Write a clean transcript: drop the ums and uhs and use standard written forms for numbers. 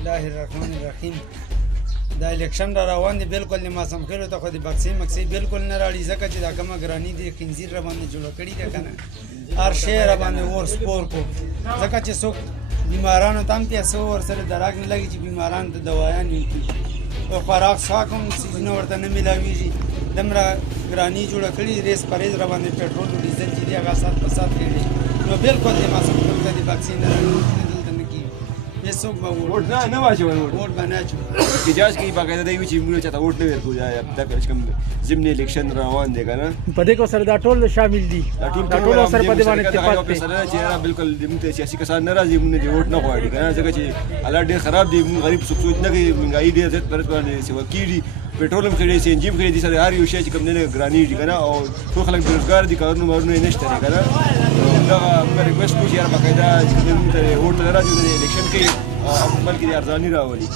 الله الرحمن الرحیم دا الیکشن را روان دی بالکل د ماسم خیلو ته خو د بکسي مکسي بالکل نه راړي ځکه چې دا کومه ګرانی دی خنزیر را باندې جوړه کړي ده کنه هر شی را باندې ور سپور کو ځکه چې څوک بیمارانو ته هم پیسې ورسره دراګ نه لګي چې بیمارانو ته دوايان ورکړي او خوراک ساکم سیزونه ورته نه میلاویږي دمره ګرانی جوړه کړي ریس پریز را باندې پټرول او ډیزل چې دی هغه سات په سات کړي نو بالکل د ماسم خیلو ته د بکسي نه ये सब वोट ना वाचे वोट बना चु احتجاج کوي باقاعده دی چې موږ چاته ووټ نه ورکو یا دا کوم ضمن الیکشن روان دی کنه په دې کو سره دا ټول شامل دي دا ټول سره په دې باندې اتفاق دی سره چې بالکل موږ سیاسي کسان ناراضي موږ نه ووټ نه غواړي کنه ځکه چې حالات ډېر خراب دي موږ غریب څوک سوچ نه کوي مهنګاي ډېر زیات پرځ باندې سیوا کیږي پټرول هم خېږي سي ان جی هم خېږي سره هر یو شی چې کوم نه ګرانی دي کنه او ټول خلک بیروزګار دي کارونه مارونه نشته کنه دا موږ ریکوست کوو چې باقاعده چې موږ ته ووټ نه راځي د الیکشن کې بلکې د ارزاني راولي